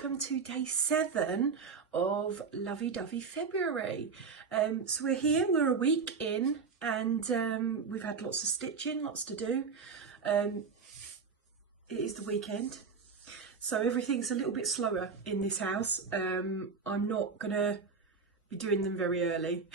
welcome to day 7 of Lovey Dovey February. So we're here, we're a week in, and we've had lots of stitching, lots to do. It is the weekend, so everything's a little bit slower in this house. I'm not gonna be doing them very early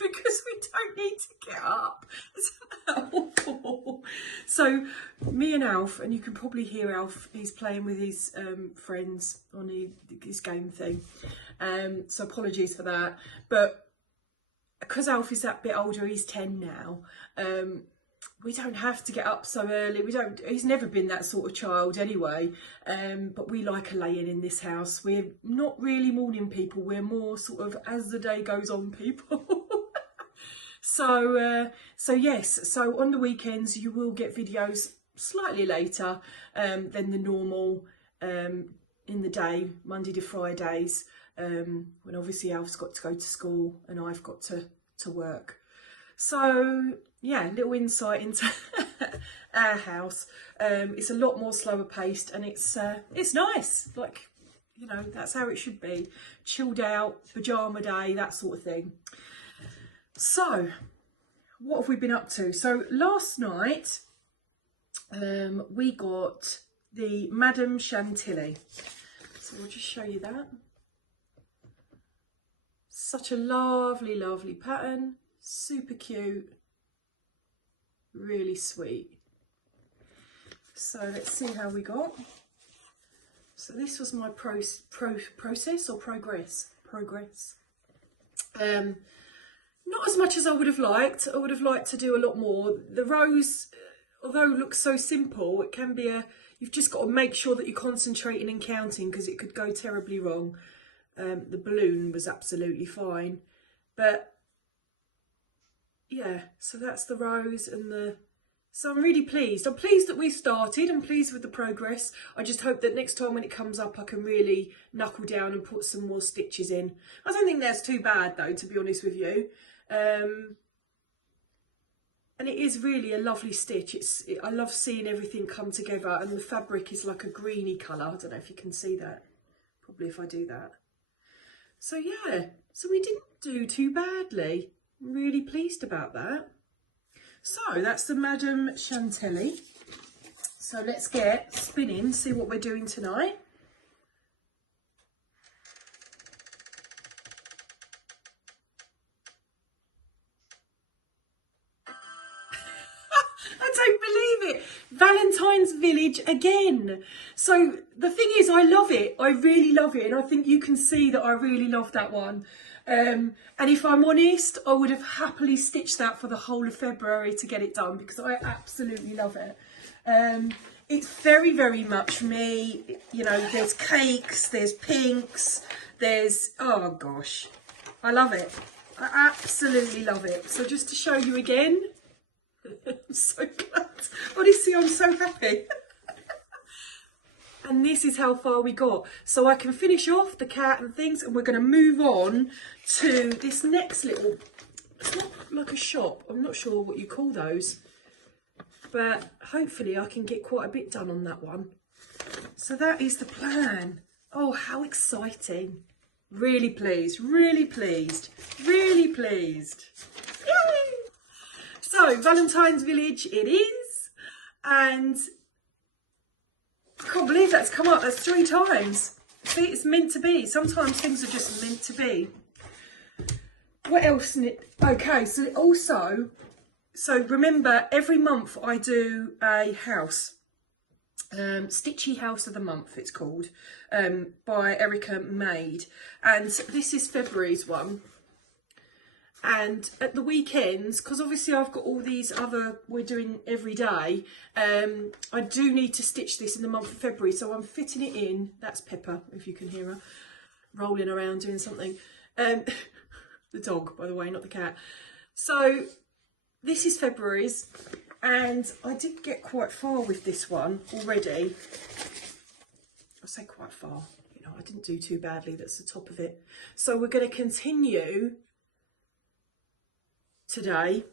because we don't need to get up. Isn't that awful? So me and Alf, and you can probably hear Alf, he's playing with his friends on his game thing. So apologies for that. But because Alf is that bit older, he's 10 now, we don't have to get up so early. He's never been that sort of child anyway. But we like a lay-in in this house. We're not really morning people. We're more sort of as the day goes on people. So yes, so on the weekends you will get videos slightly later than the normal in the day, Monday to Fridays, when obviously Alf's got to go to school and I've got to work. So yeah, little insight into our house. It's a lot more slower paced, and it's nice. Like, you know, that's how it should be. Chilled out, pyjama day, that sort of thing. So, what have we been up to? So last night, we got the Madame Chantilly. So I'll just show you that. Such a lovely, lovely pattern. Super cute. Really sweet. So let's see how we got. So this was my process or progress. Not as much as I would have liked. I would have liked to do a lot more. The rose, although it looks so simple, it can be you've just got to make sure that you're concentrating and counting, because it could go terribly wrong. The balloon was absolutely fine. But yeah, so that's the rose and so I'm really pleased. I'm pleased that we started. I'm pleased with the progress. I just hope that next time when it comes up, I can really knuckle down and put some more stitches in. I don't think that's too bad though, to be honest with you. And it is really a lovely stitch. I love seeing everything come together, and the fabric is like a greeny colour. I don't know if you can see that. Probably if I do that. So yeah, so we didn't do too badly. I'm really pleased about that. So that's the Madame Chantilly. So let's get spinning, see what we're doing tonight. I don't believe it. Valentine's Village again. So the thing is, I love it. I really love it. And I think you can see that I really love that one. And if I'm honest, I would have happily stitched that for the whole of February to get it done, because I absolutely love it. It's very, very much me. You know, there's cakes, there's pinks, there's, oh gosh, I love it. I absolutely love it. So just to show you again, I'm so glad. Honestly, I'm so happy. And this is how far we got. So I can finish off the cat and things, and we're going to move on to this next little, it's not like a shop, I'm not sure what you call those, but hopefully I can get quite a bit done on that one. So that is the plan. Oh, how exciting. Really pleased, really pleased, really pleased. Yay! So Valentine's Village it is, and I can't believe that's come up. That's 3 times. See, it's meant to be. Sometimes things are just meant to be. What else in it? Okay, so also, so remember, every month I do a house. Stitchy House of the Month, it's called, by Erica Maid. And this is February's one. And at the weekends, because obviously I've got all these other, we're doing every day, I do need to stitch this in the month of February, so I'm fitting it in. That's Pepper, if you can hear her, rolling around doing something. The dog, by the way, not the cat. So this is February's, and I did get quite far with this one already. I say quite far, you know, I didn't do too badly. That's the top of it. So we're going to continue today.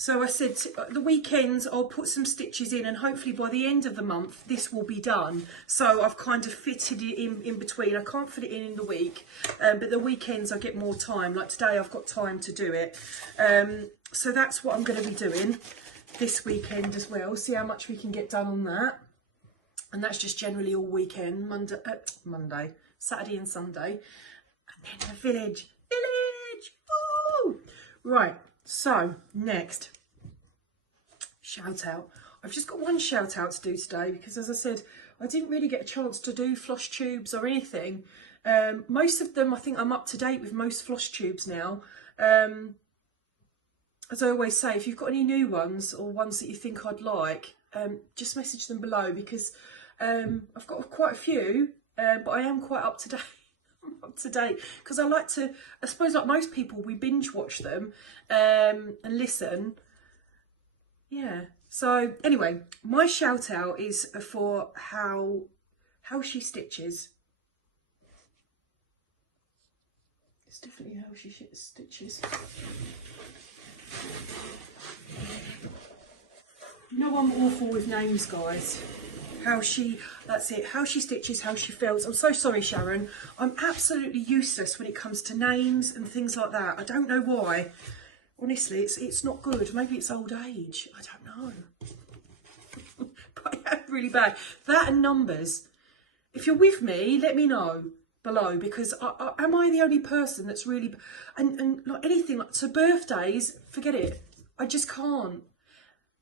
So I said the weekends I'll put some stitches in, and hopefully by the end of the month this will be done. So I've kind of fitted it in between. I can't fit it in the week, but the weekends I get more time. Like today I've got time to do it. So that's what I'm going to be doing this weekend as well. See how much we can get done on that. And that's just generally all weekend, Monday, Saturday and Sunday. And then the village. Woo! Right. So, next, shout out. I've just got one shout out to do today because, as I said, I didn't really get a chance to do Flosstubes or anything. Most of them, I think I'm up to date with most Flosstubes now. As I always say, if you've got any new ones or ones that you think I'd like, just message them below because I've got quite a few, but I am quite up to date. Up to date because I like to, I suppose like most people, we binge watch them and listen. Yeah, so anyway, my shout out is for how she stitches. It's definitely how she stitches. You know I'm awful with names, guys. That's it, how she stitches, how she felts. I'm so sorry, Sharon. I'm absolutely useless when it comes to names and things like that. I don't know why. Honestly, it's not good. Maybe it's old age. I don't know. But I am really bad. That and numbers. If you're with me, let me know below because am I the only person that's really... And like anything, like to birthdays, forget it. I just can't.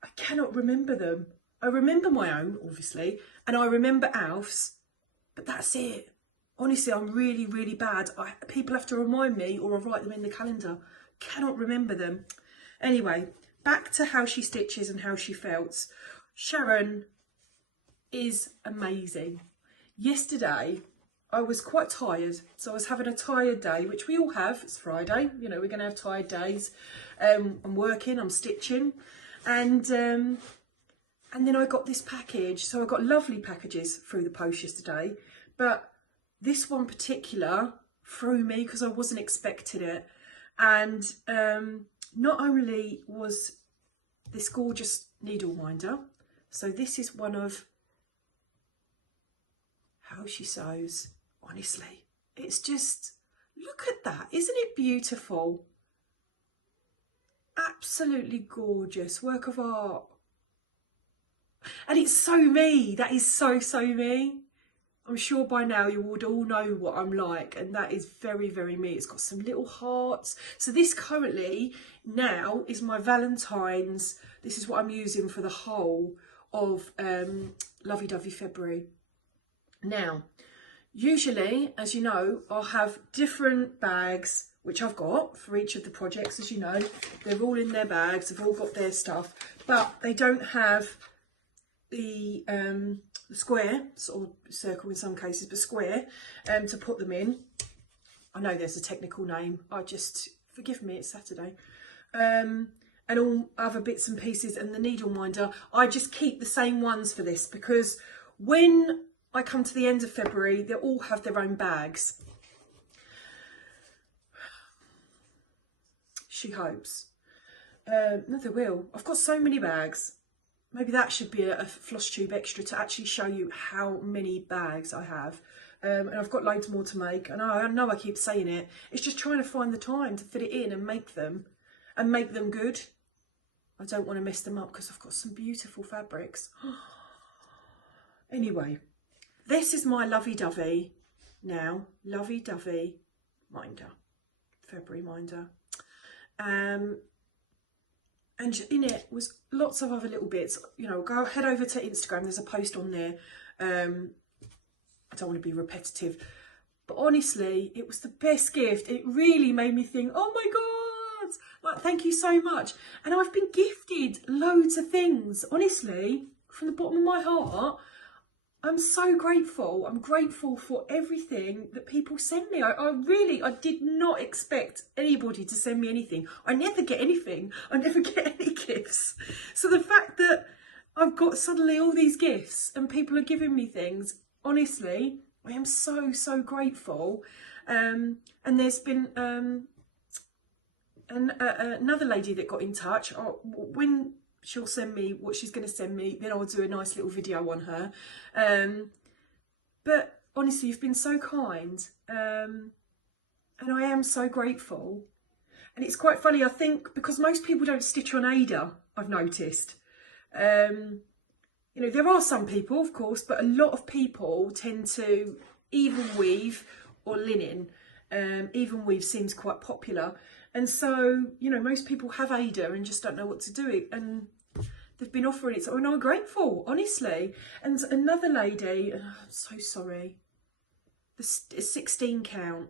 I cannot remember them. I remember my own, obviously, and I remember Alf's, but that's it. Honestly, I'm really, really bad. People have to remind me or I write them in the calendar. Cannot remember them. Anyway, back to how she stitches and how she felts. Sharon is amazing. Yesterday, I was quite tired, so I was having a tired day, which we all have. It's Friday, you know, we're going to have tired days. I'm working, I'm stitching, and then I got this package. So I got lovely packages through the post yesterday, but this one particular threw me because I wasn't expecting it. And not only was this gorgeous needle winder, so this is one of how she sews. Honestly, it's just, look at that. Isn't it beautiful? Absolutely gorgeous work of art. And it's so me. That is so me. I'm sure by now you would all know what I'm like, and that is very, very me. It's got some little hearts. So this currently now is my Valentine's. This is what I'm using for the whole of Lovey Dovey February. Now, usually, as you know, I'll have different bags, which I've got for each of the projects. As you know, they're all in their bags. They've all got their stuff, but they don't have the square, sort of circle in some cases, but square to put them in. I know there's a technical name. Forgive me, it's Saturday. And all other bits and pieces, and the needle minder. I just keep the same ones for this because when I come to the end of February, they'll all have their own bags. She hopes. No, they will. I've got so many bags. Maybe that should be a Flosstube extra to actually show you how many bags I have. And I've got loads more to make. And I know I keep saying it. It's just trying to find the time to fit it in and make them good. I don't want to mess them up because I've got some beautiful fabrics. Anyway, this is my Lovey Dovey now. Lovey Dovey minder. February minder. And in it was lots of other little bits. You know, head over to Instagram. There's a post on there. I don't want to be repetitive, but honestly, it was the best gift. It really made me think, oh my God, like, thank you so much. And I've been gifted loads of things. Honestly, from the bottom of my heart, I'm so grateful. I'm grateful for everything that people send me. I did not expect anybody to send me anything. I never get anything. I never get any gifts. So the fact that I've got suddenly all these gifts and people are giving me things, honestly, I am so grateful. And there's been and another lady that got in touch. When she'll send me what she's going to send me, then I'll do a nice little video on her. But honestly, you've been so kind, and I am so grateful. And it's quite funny, I think, because most people don't stitch on Ada, I've noticed. You know, there are some people, of course, but a lot of people tend to even weave or linen. Even weave seems quite popular. And so, you know, most people have Ada and just don't know what to do. And they've been offering it. So I'm grateful, honestly. And another lady, I'm so sorry, the 16 count.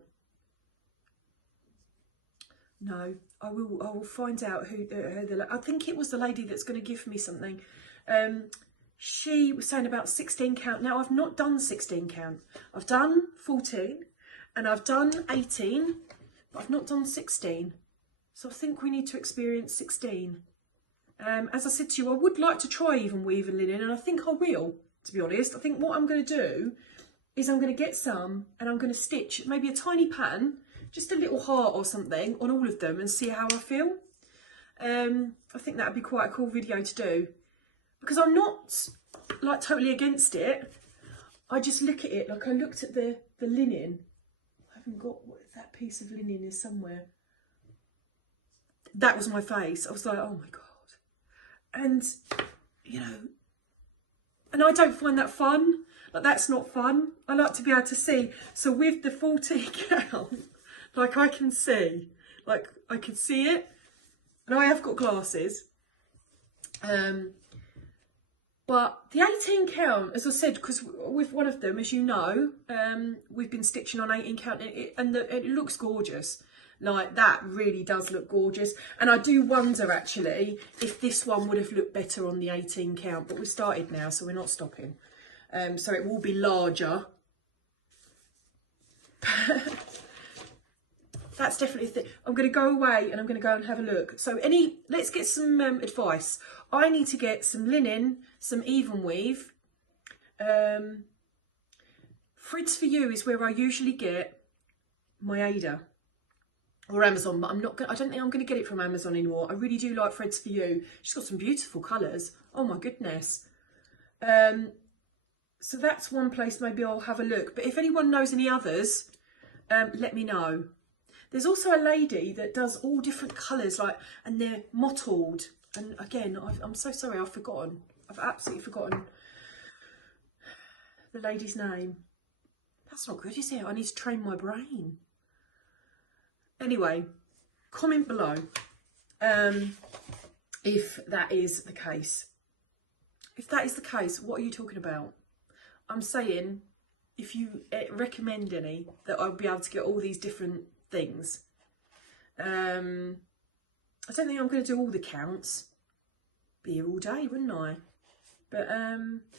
No, I will find out who I think it was the lady that's going to give me something. She was saying about 16 count. Now, I've not done 16 count. I've done 14 and I've done 18, but I've not done 16. So I think we need to experience 16. As I said to you, I would like to try even weave and linen, and I think I will, to be honest. I think what I'm going to do is I'm going to get some and I'm going to stitch maybe a tiny pattern, just a little heart or something on all of them and see how I feel. I think that would be quite a cool video to do, because I'm not like totally against it. I just look at it like I looked at the linen. I haven't got what that piece of linen is somewhere. That was my face. I was like, oh my God. And, you know, and I don't find that fun. Like, that's not fun. I like to be able to see. So with the 14 count, like I can see it. And I have got glasses. But the 18 count, as I said, because with one of them, as you know, we've been stitching on 18 count, and it looks gorgeous. Like, that really does look gorgeous. And I do wonder, actually, if this one would have looked better on the 18 count. But we've started now, so we're not stopping. So it will be larger. That's definitely I'm going to go away and I'm going to go and have a look. So let's get some advice. I need to get some linen, some even weave. Fritz For You is where I usually get my Ada, or Amazon, but I don't think I'm going to get it from Amazon anymore. I really do like Fritz For You. She's got some beautiful colours. Oh my goodness. So that's one place maybe I'll have a look. But if anyone knows any others, let me know. There's also a lady that does all different colours, like, and they're mottled. And again, I'm so sorry, I've forgotten. I've absolutely forgotten the lady's name. That's not good, is it? I need to train my brain. Anyway, comment below if that is the case. If that is the case, what are you talking about? I'm saying, if you recommend any, that I'll be able to get all these different things. I don't think I'm going to do all the counts. Be here all day, wouldn't I? But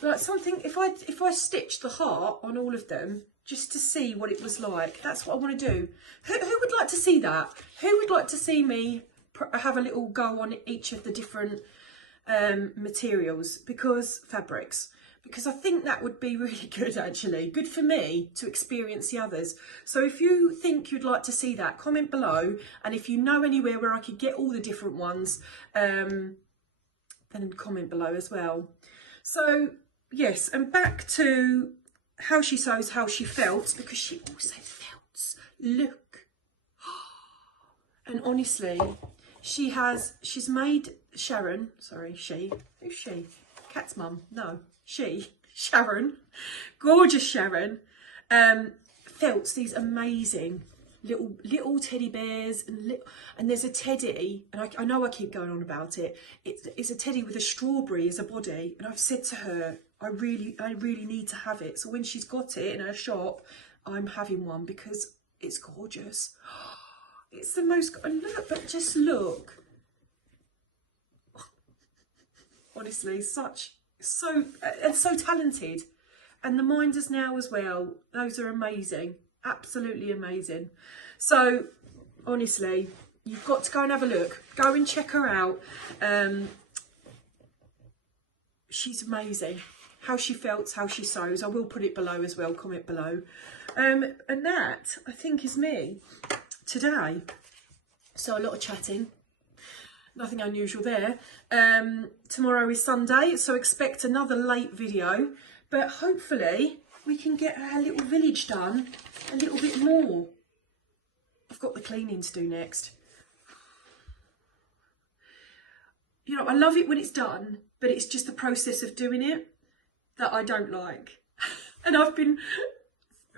like something, if I stitched the heart on all of them just to see what it was like, that's what I want to do. Who would like to see that? Who would like to see me have a little go on each of the different materials, fabrics? Because I think that would be really good, actually. Good for me to experience the others. So if you think you'd like to see that, comment below. And if you know anywhere where I could get all the different ones, then comment below as well. So, yes, and back to how she sews, how she felts, because she also felts. Look. And honestly, she's made Sharon, sorry, who's she? Cat's mum, no. Sharon, gorgeous Sharon, felts these amazing little teddy bears, and there's a teddy, and I know I keep going on about it. It's a teddy with a strawberry as a body, and I've said to her, I really need to have it. So when she's got it in her shop, I'm having one because it's gorgeous. It's the most, look, but just look. Honestly, so talented, and the minders now as well. Those are amazing, absolutely amazing. So honestly, you've got to go and have a look. Go and check her out. She's amazing. How she felts, how she sews. I will put it below as well. Comment below. And that, I think, is me today. So a lot of chatting. Nothing unusual there. Tomorrow is Sunday, so expect another late video. But hopefully we can get our little village done a little bit more. I've got the cleaning to do next. You know, I love it when it's done, but it's just the process of doing it that I don't like. And I've been,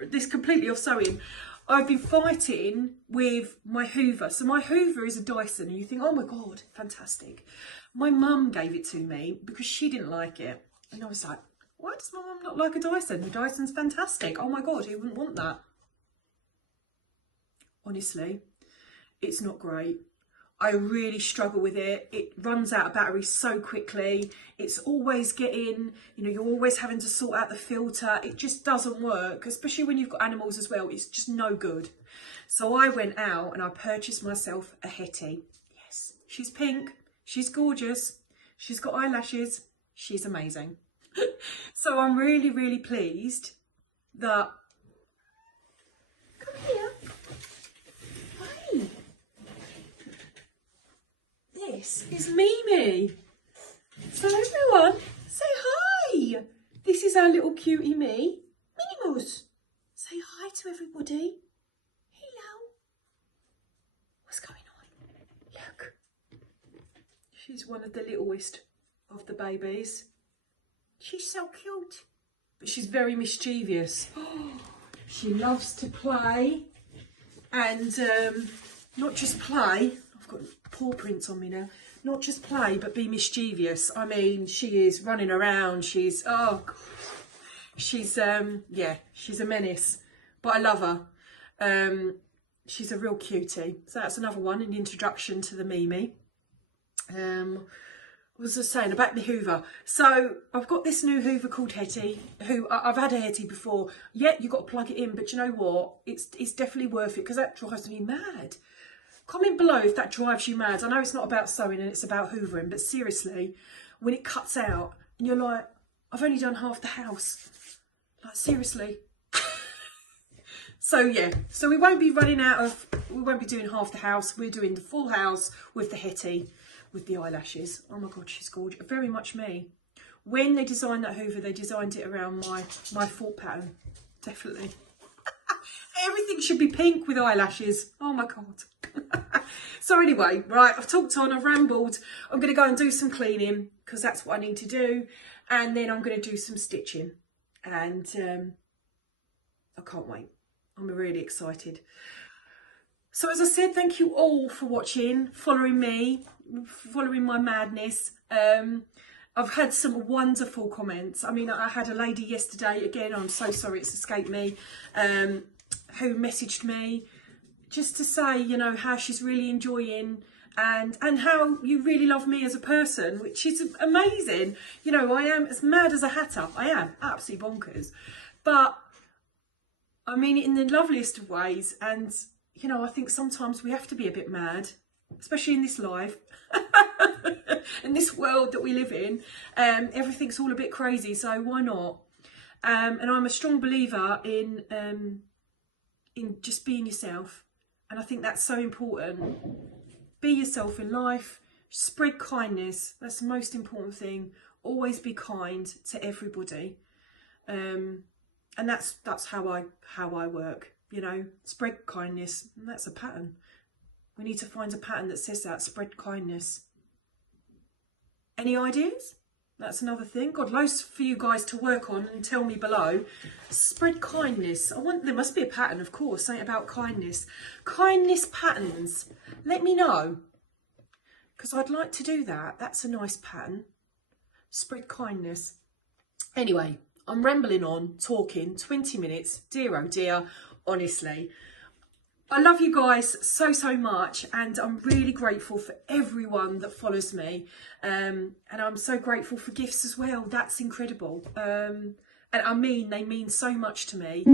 this completely off sewing, I've been fighting with my Hoover. So my Hoover is a Dyson, and you think, oh my God, fantastic. My mum gave it to me because she didn't like it. And I was like, why does my mum not like a Dyson? The Dyson's fantastic. Oh my God, who wouldn't want that? Honestly, it's not great. I really struggle with it. It runs out of battery so quickly. It's always getting, you know, you're always having to sort out the filter. It just doesn't work, especially when you've got animals as well. It's just no good. So I went out and I purchased myself a Hetty. Yes, she's pink. She's gorgeous. She's got eyelashes. She's amazing. So I'm really, really pleased that... Come here. Hey. This is Mimi. So everyone, say hi. This is our little cutie me. Minimus. Say hi to everybody. Hello. What's going on? Look. She's one of the littlest of the babies. She's so cute. But she's very mischievous. She loves to play. And not just play. I've got paw prints on me now. Not just play, but be mischievous. I mean, she is running around. She's, oh, God. She's, yeah, she's a menace. But I love her. She's a real cutie. So that's another one, an introduction to the Mimi. What was I saying about the Hoover? So I've got this new Hoover called Hetty. I've had a Hetty before. Yeah, you've got to plug it in, but you know what? It's definitely worth it because that drives me mad. Comment below if that drives you mad. I know it's not about sewing and it's about hoovering, but seriously, when it cuts out and you're like, I've only done half the house. Like, seriously. So yeah, so we won't be doing half the house. We're doing the full house with the Hetty, with the eyelashes. Oh my God, she's gorgeous. Very much me. When they designed that Hoover, they designed it around my thought pattern. Definitely. Everything should be pink with eyelashes. Oh my God. So anyway, right, I've talked on, I've rambled. I'm going to go and do some cleaning because that's what I need to do. And then I'm going to do some stitching. And I can't wait. I'm really excited. So as I said, thank you all for watching, following me, following my madness. I've had some wonderful comments. I mean, I had a lady yesterday, again, I'm so sorry it's escaped me, who messaged me just to say, you know, how she's really enjoying and how you really love me as a person, which is amazing. You know, I am as mad as a hatter. I am absolutely bonkers. But I mean it in the loveliest of ways. And, you know, I think sometimes we have to be a bit mad, especially in this life, in this world that we live in. Everything's all a bit crazy, so why not? And I'm a strong believer in just being yourself. And I think that's so important. Be yourself in life, spread kindness. That's the most important thing. Always be kind to everybody. And that's how I work, you know, spread kindness. And that's a pattern. We need to find a pattern that says that, spread kindness. Any ideas? That's another thing. Got loads for you guys to work on and tell me below. Spread kindness. There must be a pattern, of course, something about kindness. Kindness patterns. Let me know. Because I'd like to do that. That's a nice pattern. Spread kindness. Anyway, I'm rambling on, talking, 20 minutes. Dear, oh dear, honestly. I love you guys so, so much, and I'm really grateful for everyone that follows me. And I'm so grateful for gifts as well. That's incredible. And I mean, they mean so much to me.